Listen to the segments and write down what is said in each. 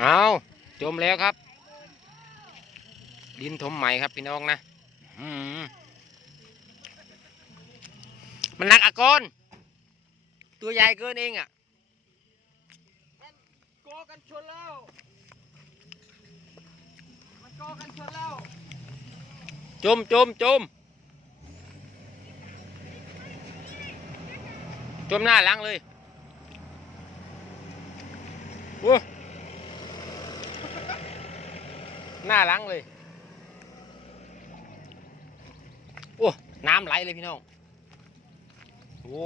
เอาจมแล้วครับ ดินถมใหม่ครับพี่น้องนะอืมมันหนักอากรตัวใหญ่เกินเองอะกอกันชนแล้วมันกอกันชนแล้วจมจมจมจมหน้าหลังเลยโอ้ หน้าหลังเลยโอ้น้ำไหลเลยพี่น้องโอ้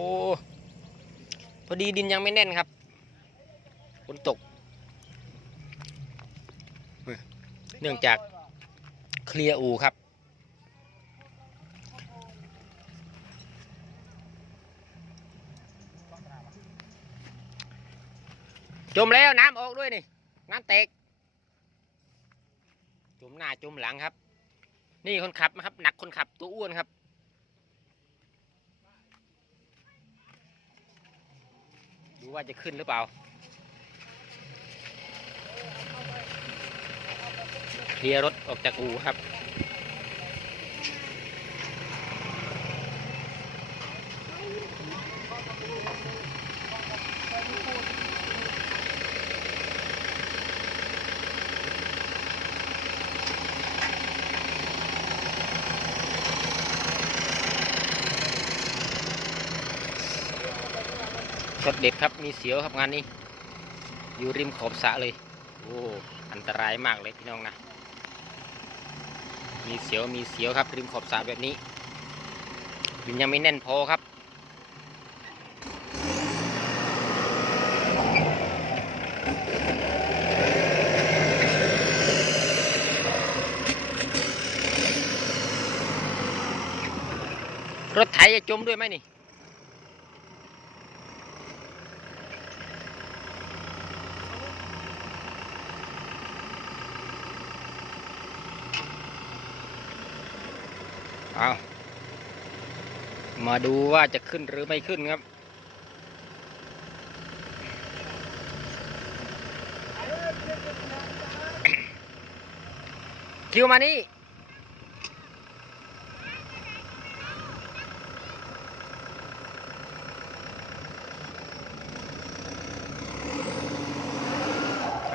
พอดีดินยังไม่แน่นครับฝนตก เนื่องจากเคลียร์อูครับจมแล้วน้ำออกด้วยนี่ น้ำเตก จุ่มหน้าจุ่มหลังครับ นี่คนขับนะครับ หนักคนขับตัวอ้วนครับ ดูว่าจะขึ้นหรือเปล่า เคลียร์รถออกจากอู่ครับ ช็อตเด็ดครับมีเสียวครับงานนี้ อยู่ริมขอบสะเลย โอ้อันตรายมากเลยพี่น้องนะมีเสียวมีเสียวครับ ริมขอบสระแบบนี้ดินยังไม่แน่นพอครับรถไถจะจมด้วยไหมนี่ เอามาดูว่าจะขึ้นหรือไม่ขึ้นครับ คิวมานี่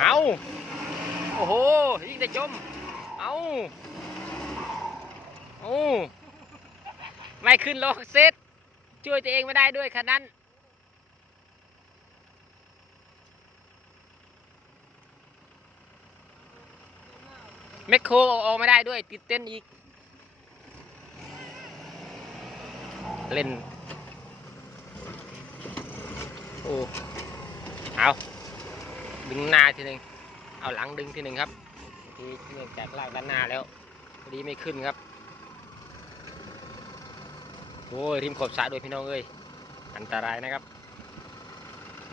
เอาโอ้โหยิงแต่จม เอา โอ้ไม่ขึ้นหรอกเซตช่วยตัวเองไม่ได้ด้วยคันนั้น แมคโครอออกไม่ได้ด้วย ติดเต้นอีก เล่น โอ้ เอาดึงหน้าทีหนึ่งเอาหลังดึงทีหนึ่งครับทีเนื่องจากลากด้านหน้าแล้วพอดีไม่ขึ้นครับ โอ้ยริมขอบสระด้วยพี่น้องเอ้ยอันตรายนะครับ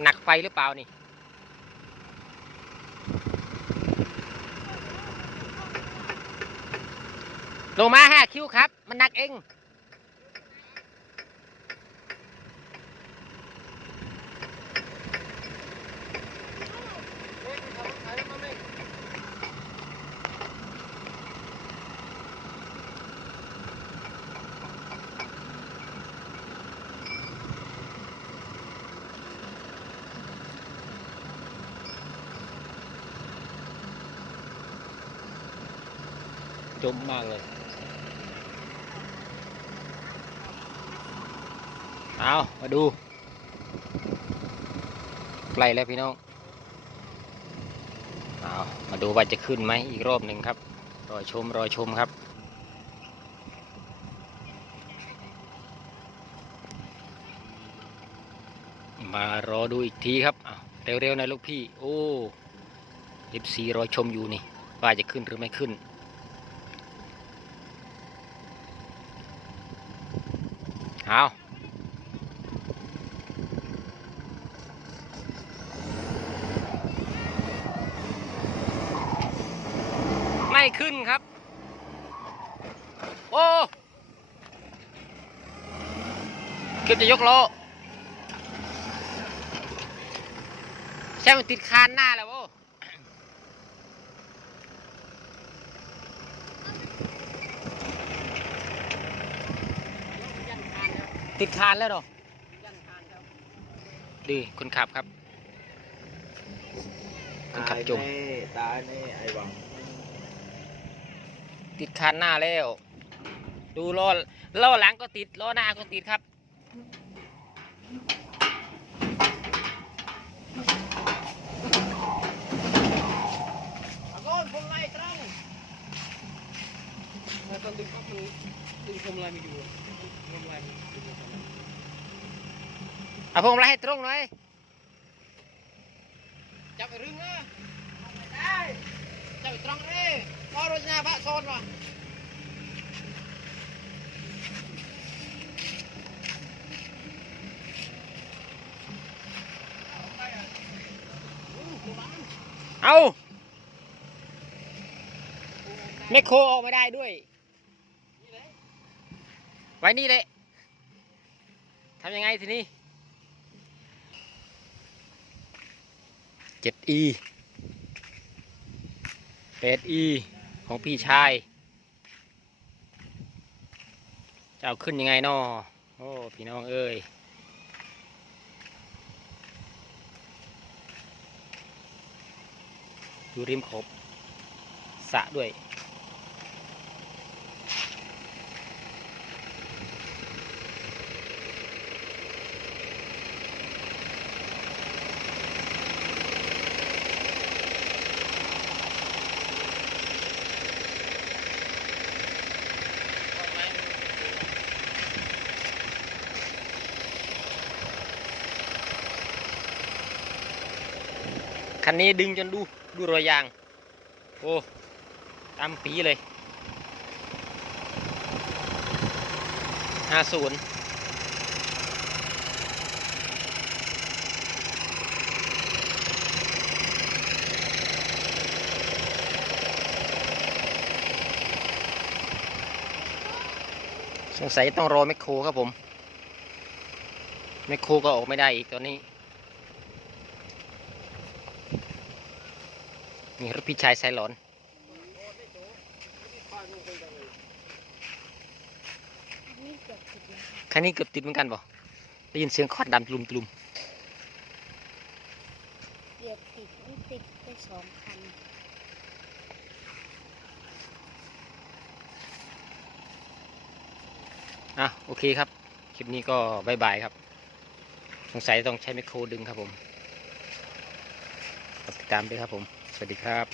หนักไฟหรือเปล่านี่ลงมาห้าคิวครับ มันหนักเอง จมมากเลย เอามาดูใกล้แล้วพี่น้อง เอามาดูว่าจะขึ้นไหมอีกรอบหนึ่งครับ รอชม รอชมครับ มารอดูอีกทีครับเร็วๆนะลูกพี่ โอ้ลิบซีรอชมอยู่นี่ ว่าจะขึ้นหรือไม่ขึ้น เอาไม่ขึ้นครับ โอ้ เกือบจะยกโลใช่มันติดคานหน้าแล้วโอ้ ติดคานแล้วเนาะยันคานครับดีคนขับครับ คนขับจม ตายแน่ไอ้หวังติดคานหน้าแล้ว ดูล้อล้อหลังก็ติดล้อหน้าก็ติดครับอาโกนผมไล่ตรังแต่ตอนดึงก็มันดึงผมไล่ไม่อยู่ผมไล่ไม่อยู่ เอาพวงมาลัยให้ตรงหน่อย จับไอ้รึงนะได้จับไอ้ตรงเลยรอรถหน้าพระโซนว่ะเอาแมคโครออกไม่ได้ด้วย ไว้นี่เลยทำยังไงทีนี้ 7e 8e ของพี่ชาย จะเอาขึ้นยังไงนอโอ้ พี่น้องเอ้ยดูริมขบสะด้วย นนี้ดึงจนดูดูรอยยาง โอ้ตามปีเลยห้าศูนย์สงสัยต้องรอแมคโครครับผมแมคโครก็ออกไม่ได้อีกตอนนี้ นี่รถพี่ชายไซหลอนนี่เกือบติดแล้วค่ะคันนี้เกือบติดเหมือนกันบ่ได้ยินเสียงคอดดันตลุมตลุมเกือบติดนี่ติดไปสองคันอะโอเคครับ คลิปนี้ก็บายบายครับ สงสัยต้องใช้ไมคโครดึงครับผมกดติดตามด้วยครับผม สวัสดีครับ